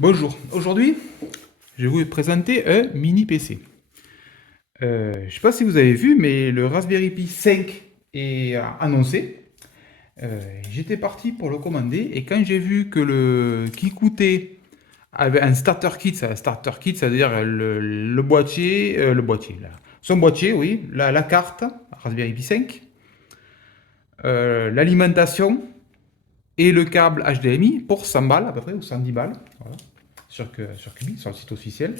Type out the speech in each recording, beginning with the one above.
Bonjour, aujourd'hui je vais vous présenter un mini PC. Je ne sais pas si vous avez vu, mais le Raspberry Pi 5 est annoncé. J'étais parti pour le commander et quand j'ai vu que qui coûtait avec un starter kit, c'est-à-dire le boîtier, son boîtier, oui, la carte Raspberry Pi 5, l'alimentation et le câble HDMI pour 100 balles à peu près, ou 110 balles, voilà, sur Cubi, sur le site officiel.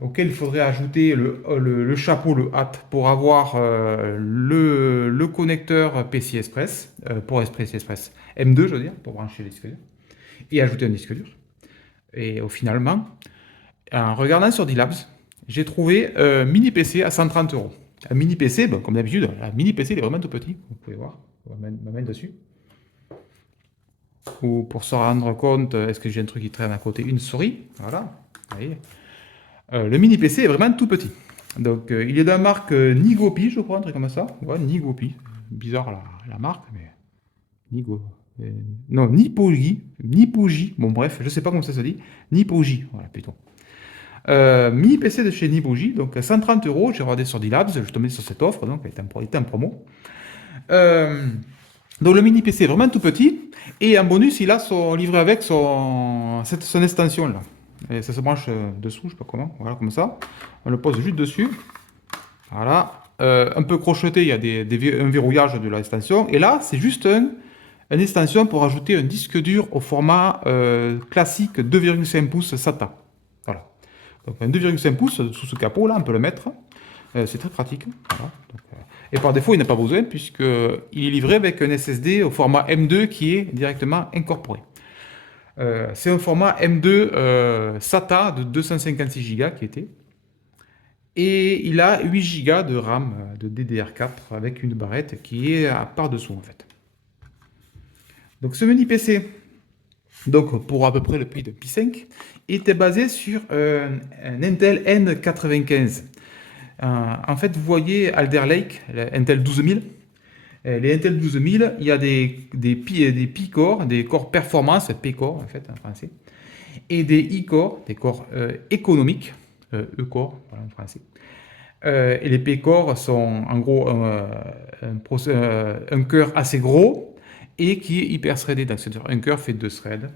Auquel il faudrait ajouter le chapeau, le hat, pour avoir le connecteur PCI Express, pour PCI Express M2, je veux dire, pour brancher les disques durs, et ajouter un disque dur. Et finalement, en regardant sur D-Labs, j'ai trouvé un mini PC à 130 euros. Un mini PC, bon, comme d'habitude, un mini PC il est vraiment tout petit, vous pouvez voir, on va mettre ma main dessus. Ou pour se rendre compte, est-ce que j'ai un truc qui traîne à côté, une souris, voilà, vous voyez. Le mini PC est vraiment tout petit. Donc, il est de la marque Nigopi, je crois, un truc comme ça. Ouais, Nigopi. Bizarre la marque, mais Nigo. Non, Nipoji. Nipoji. Bon, bref, je sais pas comment ça se dit. Nipoji, voilà, plutôt. Mini PC de chez Nipoji, donc 130 euros. J'ai regardé sur D-Labs, je suis tombé sur cette offre, donc elle était en promo. Euh, donc, le mini PC est vraiment tout petit. Et en bonus, il a livré avec son extension là. Et ça se branche dessous, je sais pas comment, voilà, comme ça. On le pose juste dessus. Voilà. Un peu crocheté, il y a un verrouillage de l'extension. Et là, c'est juste une extension pour ajouter un disque dur au format classique 2,5 pouces SATA. Voilà. Donc un 2,5 pouces sous ce capot, là, on peut le mettre. C'est très pratique. Voilà. Donc, et par défaut, il n'a pas besoin, puisqu'il est livré avec un SSD au format M2 qui est directement incorporé. C'est un format M2 SATA de 256 Go qui était. Et il a 8 Go de RAM de DDR4 avec une barrette qui est à part dessous en fait. Donc ce mini PC, donc pour à peu près le prix de Pi 5, était basé sur un Intel N95. En fait, vous voyez Alder Lake, Intel 12000. Les Intel 12000, il y a des Pi-Core, des corps performance, P-Core en fait en français, et des I-Core, des corps économiques, E-Core voilà, en français. Et les P-Core sont en gros un cœur assez gros et qui est hyper threadé. C'est-à-dire un cœur fait 2 threads.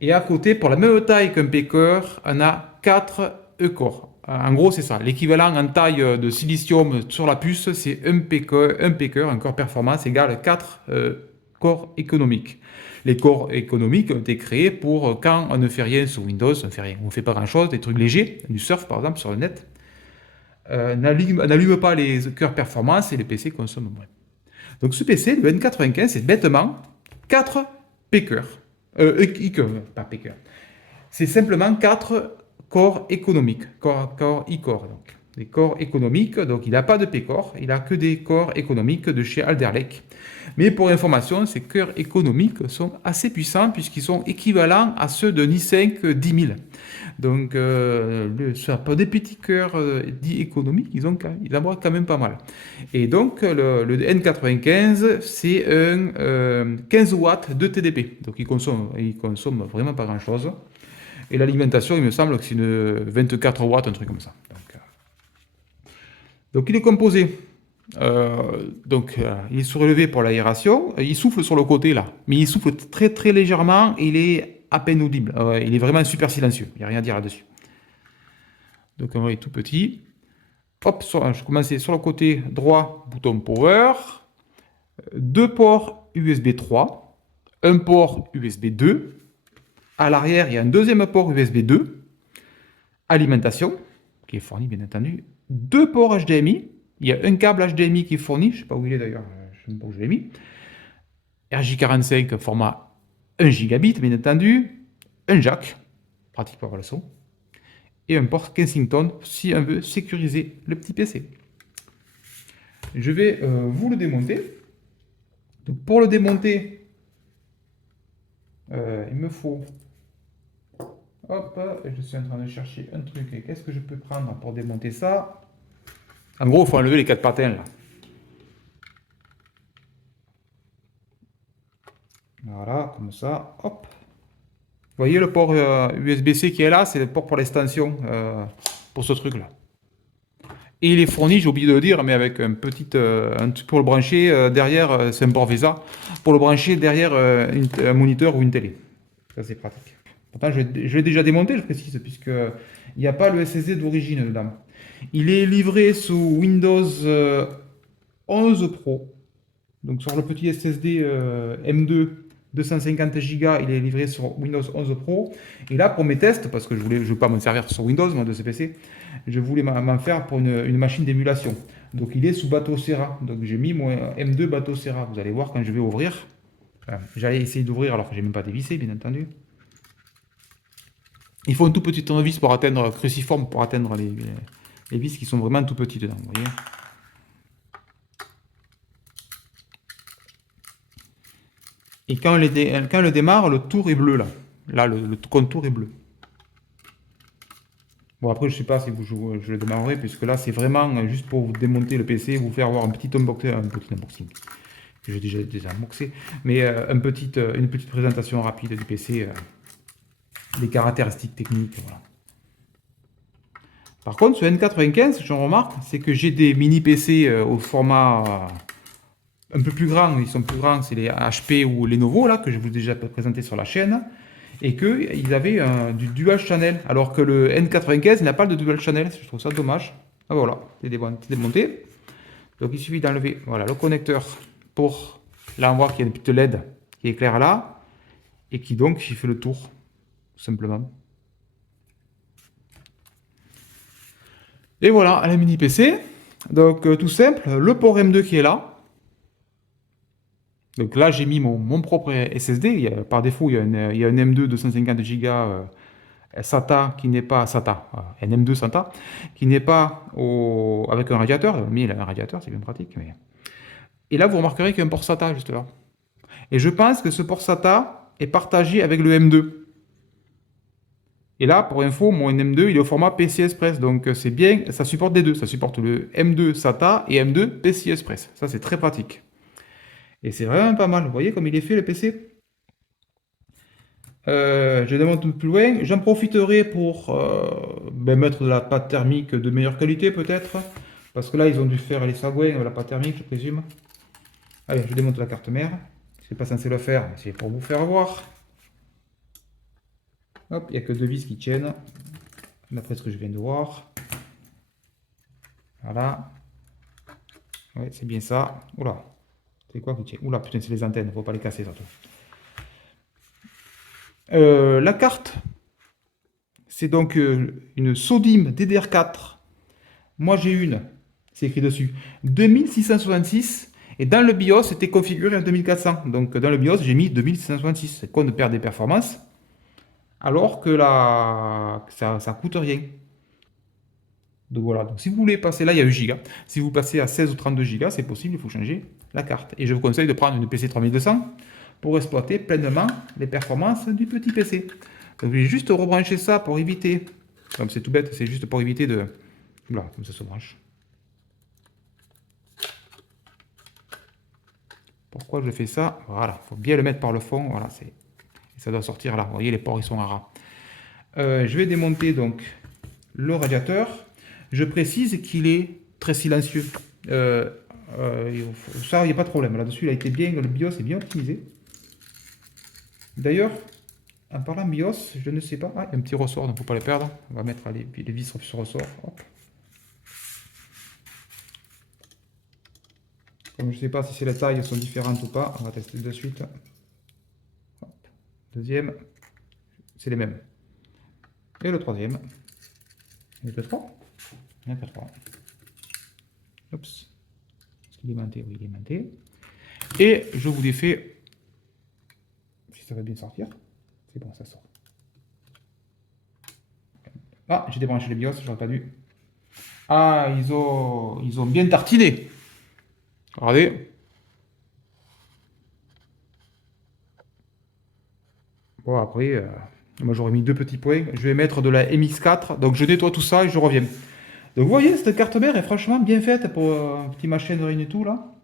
Et à côté, pour la même taille qu'un P-Core, on a 4 E-Core. En gros, c'est ça. L'équivalent en taille de silicium sur la puce, c'est un P-Core, un corps performance égale 4 corps économiques. Les corps économiques ont été créés pour quand on ne fait rien sur Windows, on ne fait rien, on ne fait pas grand-chose, des trucs légers, du surf par exemple sur le net. N'allume pas les cœurs performance et les PC consomment moins. Donc ce PC, le N95, c'est bêtement 4 P-cœurs. Pas P-cœurs. C'est simplement 4 corps économiques, corps e-core. Donc. Des corps économiques, donc il n'a pas de P-core, il n'a que des corps économiques de chez Alder Lake. Mais pour information, ces cœurs économiques sont assez puissants puisqu'ils sont équivalents à ceux de i5 10000. Donc, pour des petits cœurs dits économiques, ils envoient quand même pas mal. Et donc, le N95, c'est un 15 watts de TDP. Donc, il consomme vraiment pas grand-chose. Et l'alimentation, il me semble que c'est une 24 watts, un truc comme ça. Donc il est composé. Il est surélevé pour l'aération. Il souffle sur le côté là, mais il souffle très très légèrement. Et il est à peine audible. Il est vraiment super silencieux. Il n'y a rien à dire là-dessus. Donc on va tout petit. Hop, je commence sur le côté droit, bouton power. 2 ports USB 3. Un port USB 2. À l'arrière, il y a un deuxième port USB 2. Alimentation, qui est fourni bien entendu. 2 ports HDMI. Il y a un câble HDMI qui est fourni. Je ne sais pas où il est d'ailleurs. Je ne sais pas où je l'ai mis. RJ45 format 1 gigabit, bien entendu. Un jack, pratique pour avoir le son. Et un port Kensington si on veut sécuriser le petit PC. Je vais vous le démonter. Donc pour le démonter, il me faut... Hop, je suis en train de chercher un truc. Qu'est-ce que je peux prendre pour démonter ça? En gros, il faut enlever les 4 patins là. Voilà, comme ça. Hop. voyez le port USB-C qui est là, c'est le port pour l'extension, pour ce truc-là. Et il est fourni, j'ai oublié de le dire, mais avec un truc pour le brancher derrière, c'est un port VESA, pour le brancher derrière un moniteur ou une télé. Ça, c'est pratique. Pourtant, je l'ai déjà démonté, je précise, puisqu'il n'y a pas le SSD d'origine dedans. Il est livré sous Windows 11 Pro. Donc sur le petit SSD M2 250 Go, il est livré sur Windows 11 Pro. Et là, pour mes tests, parce que je ne veux pas me servir sur Windows, moi, de ce PC, je voulais m'en faire pour une machine d'émulation. Donc il est sous Batocera. Donc j'ai mis mon M2 Batocera. Vous allez voir quand je vais ouvrir. J'allais essayer d'ouvrir alors que j'ai même pas dévissé, bien entendu. Il faut une toute petite vis pour atteindre cruciforme, pour atteindre les vis qui sont vraiment tout petites dedans, vous voyez. Et quand on le démarre, le tour est bleu là. Là, le contour est bleu. Bon, après, je ne sais pas si je le démarrerai, puisque là, c'est vraiment juste pour vous démonter le PC, vous faire avoir un petit unboxing, que j'ai déjà désamorcé, mais une petite présentation rapide du PC, des caractéristiques techniques, voilà. Par contre, sur N95, je remarque, c'est que j'ai des mini PC au format un peu plus grand, ils sont plus grands, c'est les HP ou Lenovo là que je vous ai déjà présenté sur la chaîne, et qu'ils avaient du dual channel, alors que le N95 n'a pas de dual channel. Je trouve ça dommage. Ah voilà, c'est démonté. Donc il suffit d'enlever voilà, le connecteur pour, là on voit qu'il y a une petite LED qui éclaire là, et qui donc fait le tour, tout simplement. Et voilà, la mini PC. Donc tout simple, le port M2 qui est là. Donc là, j'ai mis mon propre SSD. Par défaut, il y a un M2 250 Go SATA qui n'est pas SATA, un M2 SATA qui n'est pas avec un radiateur. Mais il a un radiateur, c'est bien pratique. Et là, vous remarquerez qu'il y a un port SATA juste là. Et je pense que ce port SATA est partagé avec le M2. Et là, pour info, mon M2, il est au format PCI Express. Donc c'est bien, ça supporte les deux. Ça supporte le M2 SATA et M2 PCI Express. Ça, c'est très pratique. Et c'est vraiment pas mal. Vous voyez comme il est fait le PC? Je demande tout plus loin. J'en profiterai pour mettre de la pâte thermique de meilleure qualité peut-être. Parce que là, ils ont dû faire les sagouins, la pâte thermique, je présume. Allez, je démonte la carte mère. Je suis pas censé le faire, mais c'est pour vous faire voir. Hop, il n'y a que deux vis qui tiennent. D'après ce que je viens de voir. Voilà. Ouais, c'est bien ça. Oula. C'est quoi qui tient? Oula, putain, c'est les antennes. Faut pas les casser, surtout. La carte, c'est donc une Sodim DDR4. Moi j'ai une, c'est écrit dessus, 2666. Et dans le BIOS, c'était configuré en 2400. Donc dans le BIOS, j'ai mis 2666. C'est con de perdre des performances. Alors que là, ça coûte rien. Donc voilà, donc si vous voulez passer, là il y a 1 Go. Si vous passez à 16 ou 32 Go, c'est possible, il faut changer la carte. Et je vous conseille de prendre une PC 3200 pour exploiter pleinement les performances du petit PC. Donc je vais juste rebrancher ça pour éviter, comme c'est tout bête, c'est juste pour éviter de... Voilà, comme ça se branche. Pourquoi je fais ça? Voilà, il faut bien le mettre par le fond, voilà, ça doit sortir là. Vous voyez, les ports ils sont à ras. Je vais démonter donc le radiateur. Je précise qu'il est très silencieux. Ça, il n'y a pas de problème. Là-dessus, il a été bien, le BIOS est bien optimisé. D'ailleurs, en parlant BIOS, je ne sais pas. Ah, il y a un petit ressort, donc il ne faut pas le perdre. On va mettre les vis sur ce ressort. Hop. Comme je ne sais pas si les tailles sont différentes ou pas, on va tester de suite. Hop. Deuxième, c'est les mêmes. Et le troisième. Il y a que 3. Il y a que 3. Oups. Est-ce qu'il est aimanté? Oui, il est aimanté. Et je vous défais. Si ça va bien sortir. C'est bon, ça sort. Ah, j'ai débranché le BIOS, j'aurais pas dû. Ah, ils ont bien tartiné. Regardez. Bon, après, moi j'aurais mis 2 petits points. Je vais mettre de la MX4. Donc je nettoie tout ça et je reviens. Donc vous voyez, cette carte mère est franchement bien faite pour un petit machin de rien et tout là.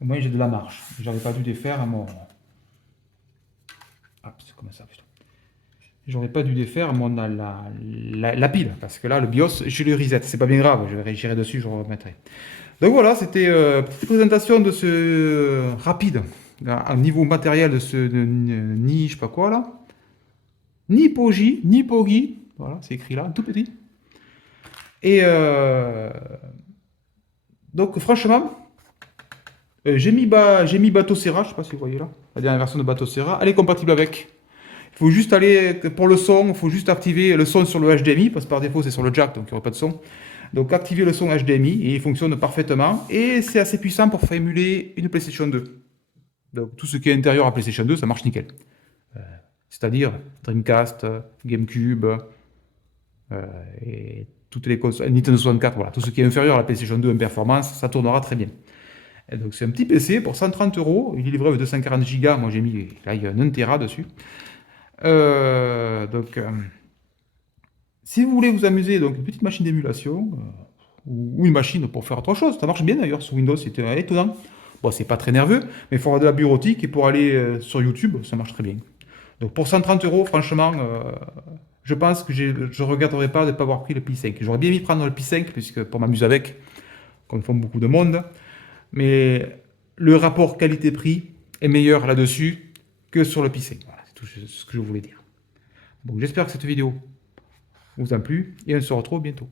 Au moins j'ai de la marge. J'aurais pas dû défaire à mon... Ah, c'est comme ça, putain. j'aurais pas dû défaire la pile, parce que là, le BIOS, je le reset. C'est pas bien grave, j'irai dessus, je remettrai. Donc voilà, c'était petite présentation de ce rapide, à niveau matériel de ce ni je sais pas quoi là, ni Pogi, ni Pogi, voilà, c'est écrit là, tout petit. Et donc franchement, j'ai mis Bateau Serra, je sais pas si vous voyez là, la dernière version de Bateau Serra, elle est compatible avec. Il faut juste aller, pour le son, il faut juste activer le son sur le HDMI, parce que par défaut c'est sur le jack, donc il n'y aura pas de son. Donc activer le son HDMI et il fonctionne parfaitement. Et c'est assez puissant pour faire émuler une PlayStation 2. Donc tout ce qui est intérieur à PlayStation 2, ça marche nickel. C'est-à-dire Dreamcast, GameCube, et toutes les consoles, Nintendo 64, voilà, tout ce qui est inférieur à la PlayStation 2 en performance, ça tournera très bien. Et donc c'est un petit PC pour 130 euros, il est livré avec 240 Go, moi j'ai mis, là il y a un 1 Tera dessus. Donc si vous voulez vous amuser, donc une petite machine d'émulation, ou une machine pour faire autre chose, ça marche bien d'ailleurs sur Windows, c'est étonnant. Bon, c'est pas très nerveux, mais il faut avoir de la bureautique et pour aller sur YouTube, ça marche très bien. Donc pour 130 euros, franchement, je pense que je ne regretterai pas de ne pas avoir pris le Pi 5. J'aurais bien aimé prendre le Pi 5 puisque, pour m'amuser avec, comme font beaucoup de monde, mais le rapport qualité-prix est meilleur là-dessus que sur le Pi 5. Voilà, c'est tout ce que je voulais dire. Donc j'espère que cette vidéo vous a plu et on se retrouve bientôt.